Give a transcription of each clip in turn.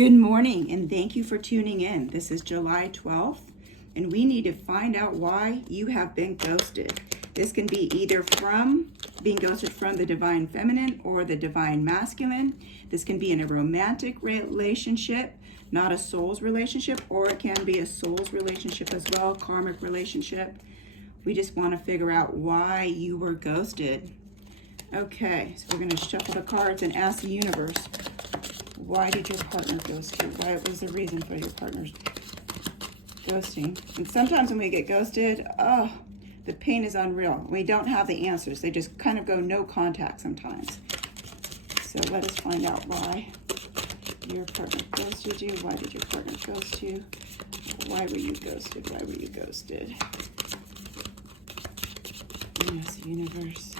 Good morning, and thank you for tuning in. This is July 12th, and we need to find out why you have been ghosted. This can be either from being ghosted from the divine feminine or the divine masculine. This can be in a romantic relationship, not a soul's relationship, or it can be a soul's relationship as well, karmic relationship. We just want to figure out why you were ghosted. Okay, so we're going to shuffle the cards and ask the universe, why did your partner ghost you? What was the reason for your partner's ghosting? And sometimes when we get ghosted, the pain is unreal. We don't have the answers. They just kind of go no contact sometimes. So let us find out why your partner ghosted you. Why did your partner ghost you? Why were you ghosted? Why were you ghosted? Yes, universe.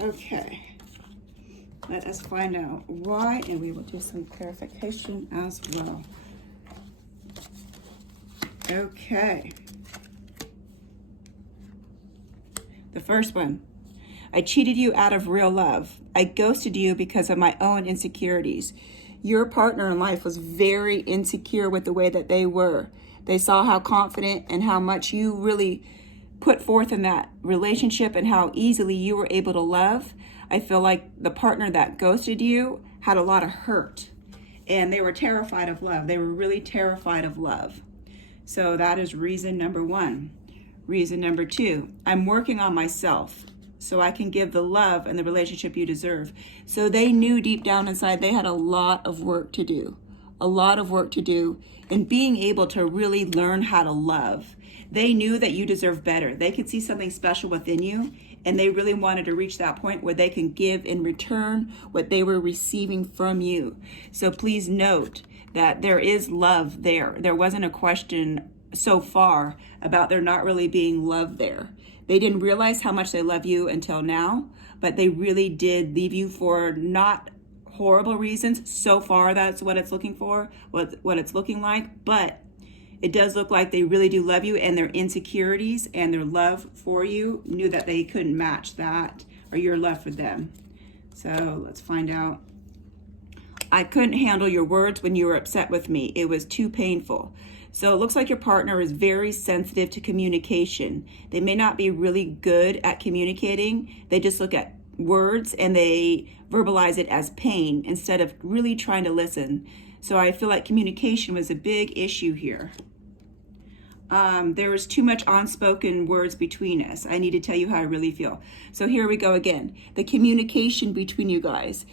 Okay, let us find out why, and we will do some clarification as well. Okay. The first one, I cheated you out of real love. I ghosted you because of my own insecurities. Your partner in life was very insecure with the way that they were. They saw how confident and how much you really put forth in that relationship and how easily you were able to love. I feel like the partner that ghosted you had a lot of hurt and they were terrified of love. They were really terrified of love. So that is reason number one. Reason number two, I'm working on myself so I can give the love and the relationship you deserve. So they knew deep down inside they had a lot of work to do. A lot of work to do in being able to really learn how to love. They knew that you deserve better. They could see something special within you, and they really wanted to reach that point where they can give in return what they were receiving from you. So please note that there is love there. There wasn't a question so far about there not really being love there. They didn't realize how much they love you until now, but they really did leave you for not horrible reasons. So far, that's what it's looking for, what it's looking like, but it does look like they really do love you, and their insecurities and their love for you knew that they couldn't match that or your love for them. So let's find out. I couldn't handle your words when you were upset with me. It was too painful. So it looks like your partner is very sensitive to communication. They may not be really good at communicating. They just look at words and they verbalize it as pain instead of really trying to listen. So I feel like communication was a big issue here. There was too much unspoken words between us. I need to tell you how I really feel. So here we go again. The communication between you guys.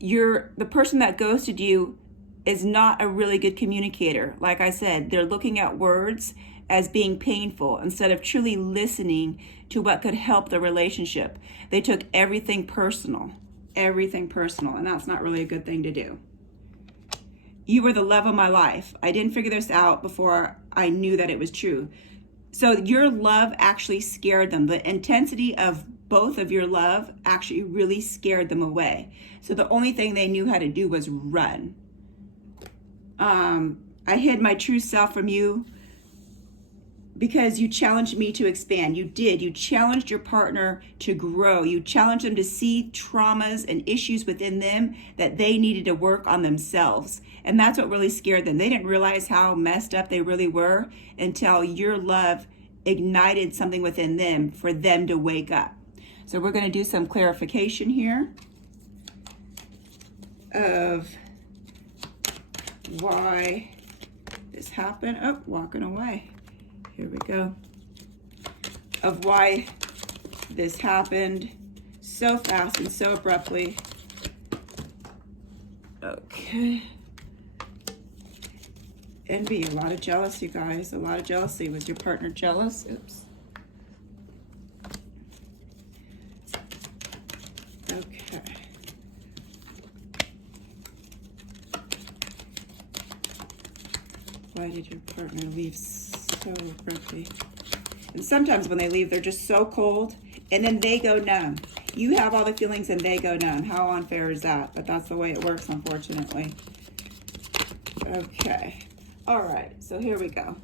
The person that ghosted you is not a really good communicator. Like I said, they're looking at words as being painful instead of truly listening to what could help the relationship. They took everything personal, and that's not really a good thing to do. You were the love of my life. I didn't figure this out before I knew that it was true. So your love actually scared them. The intensity of both of your love actually really scared them away. So the only thing they knew how to do was run. I hid my true self from you because you challenged me to expand. You did. You challenged your partner to grow. You challenged them to see traumas and issues within them that they needed to work on themselves. And that's what really scared them. They didn't realize how messed up they really were until your love ignited something within them for them to wake up. So we're going to do some clarification here of why this happened. Oh, walking away. Here we go. Of why this happened so fast and so abruptly. Okay. Envy, a lot of jealousy, guys. A lot of jealousy. Was your partner jealous? Oops. Okay. Why did your partner leave so abruptly? And sometimes when they leave, they're just so cold, and then they go numb. You have all the feelings and they go numb. How unfair is that? But that's the way it works, unfortunately. Okay. All right, so here we go.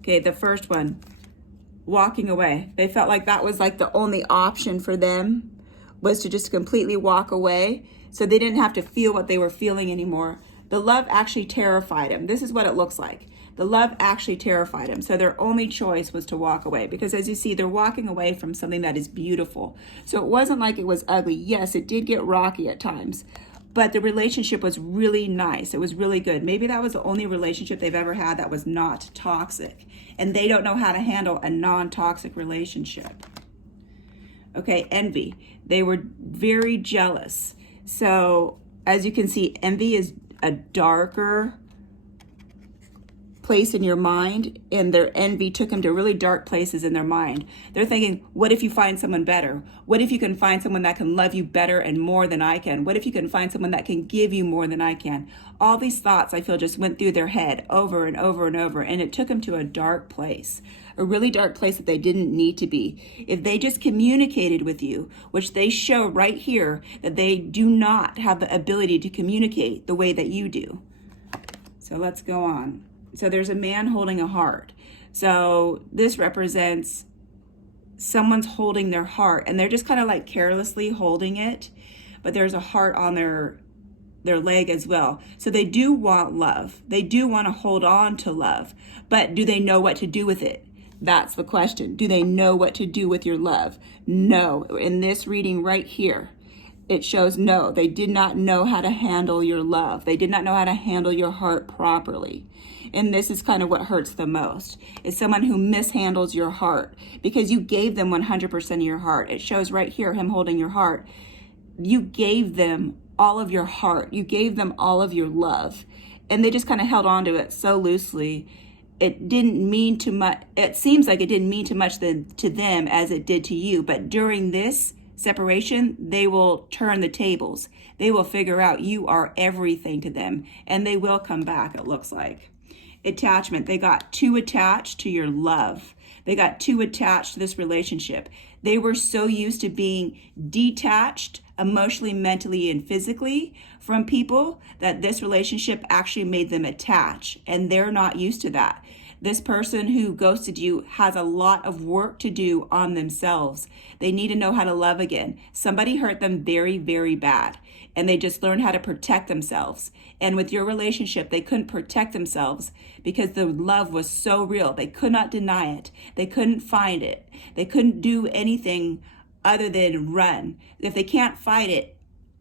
Okay, the first one, walking away. They felt like that was like the only option for them, was to just completely walk away, so they didn't have to feel what they were feeling anymore. The love actually terrified them. This is what it looks like. The love actually terrified them. So their only choice was to walk away, because as you see, they're walking away from something that is beautiful. So it wasn't like it was ugly. Yes, it did get rocky at times, but the relationship was really nice. It was really good. Maybe that was the only relationship they've ever had that was not toxic, and they don't know how to handle a non-toxic relationship. Okay, envy. They were very jealous. So as you can see, envy is a darker place in your mind, and their envy took them to really dark places in their mind. They're thinking, what if you find someone better? What if you can find someone that can love you better and more than I can? What if you can find someone that can give you more than I can? All these thoughts, I feel, just went through their head over and over and over, and it took them to a dark place, a really dark place that they didn't need to be. If they just communicated with you, which they show right here, that they do not have the ability to communicate the way that you do. So let's go on. So there's a man holding a heart. So this represents someone's holding their heart, and they're just kind of like carelessly holding it, but there's a heart on their leg as well. So they do want love. They do want to hold on to love, but do they know what to do with it? That's the question. Do they know what to do with your love? No. In this reading right here, it shows no. They did not know how to handle your love. They did not know how to handle your heart properly. And this is kind of what hurts the most, is someone who mishandles your heart, because you gave them 100% of your heart. It shows right here, him holding your heart. You gave them all of your heart. You gave them all of your love, and they just kind of held on to it so loosely. It didn't mean too much. It seems like it didn't mean too much to them as it did to you. But during this separation, they will turn the tables. They will figure out you are everything to them, and they will come back, it looks like. Attachment. They got too attached to your love. They got too attached to this relationship. They were so used to being detached emotionally, mentally, and physically from people that this relationship actually made them attach, and they're not used to that. This person who ghosted you has a lot of work to do on themselves. They need to know how to love again. Somebody hurt them very, very bad, and they just learned how to protect themselves. And with your relationship, they couldn't protect themselves because the love was so real. They could not deny it. They couldn't find it. They couldn't do anything other than run. If they can't fight it,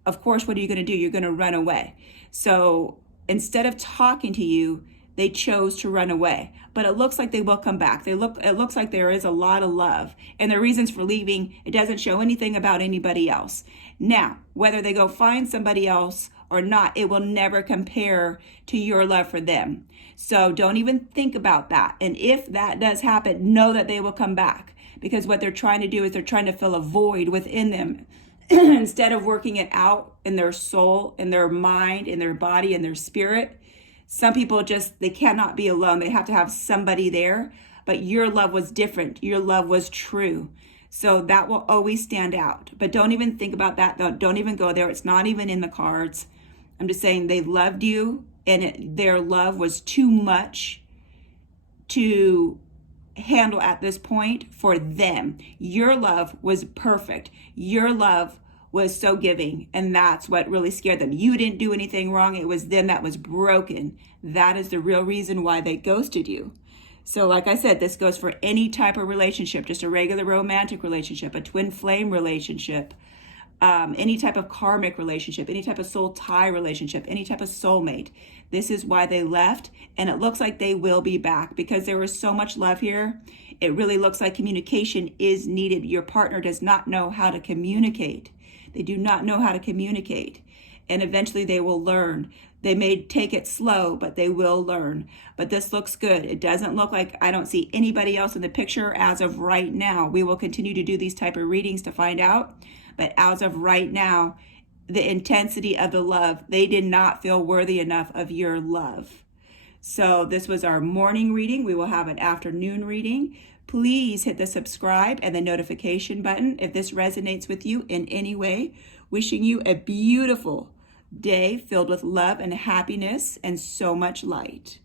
of course, what are you going to do? You're going to run away. So instead of talking to you, they chose to run away. But it looks like they will come back. It looks like there is a lot of love. And the reasons for leaving, it doesn't show anything about anybody else. Now, whether they go find somebody else or not, it will never compare to your love for them. So don't even think about that. And if that does happen, know that they will come back. Because what they're trying to do is they're trying to fill a void within them. Instead of working it out in their soul, in their mind, in their body, in their spirit. Some people just, they cannot be alone. They have to have somebody there. But your love was different. Your love was true. So that will always stand out. But don't even think about that. Don't even go there. It's not even in the cards. I'm just saying they loved you, and their love was too much to handle at this point for them. Your love was perfect. Your love was so giving, and that's what really scared them. You didn't do anything wrong. It was them that was broken. That is the real reason why they ghosted you. So like I said, this goes for any type of relationship, just a regular romantic relationship, a twin flame relationship, any type of karmic relationship, any type of soul tie relationship, any type of soulmate. This is why they left, and it looks like they will be back because there was so much love here. It really looks like communication is needed. Your partner does not know how to communicate. They do not know how to communicate, and eventually they will learn. They may take it slow, but they will learn. But this looks good. It doesn't look like, I don't see anybody else in the picture as of right now. We will continue to do these type of readings to find out. But as of right now, the intensity of the love, they did not feel worthy enough of your love. So this was our morning reading. We will have an afternoon reading. Please hit the subscribe and the notification button if this resonates with you in any way. Wishing you a beautiful, day filled with love and happiness and so much light.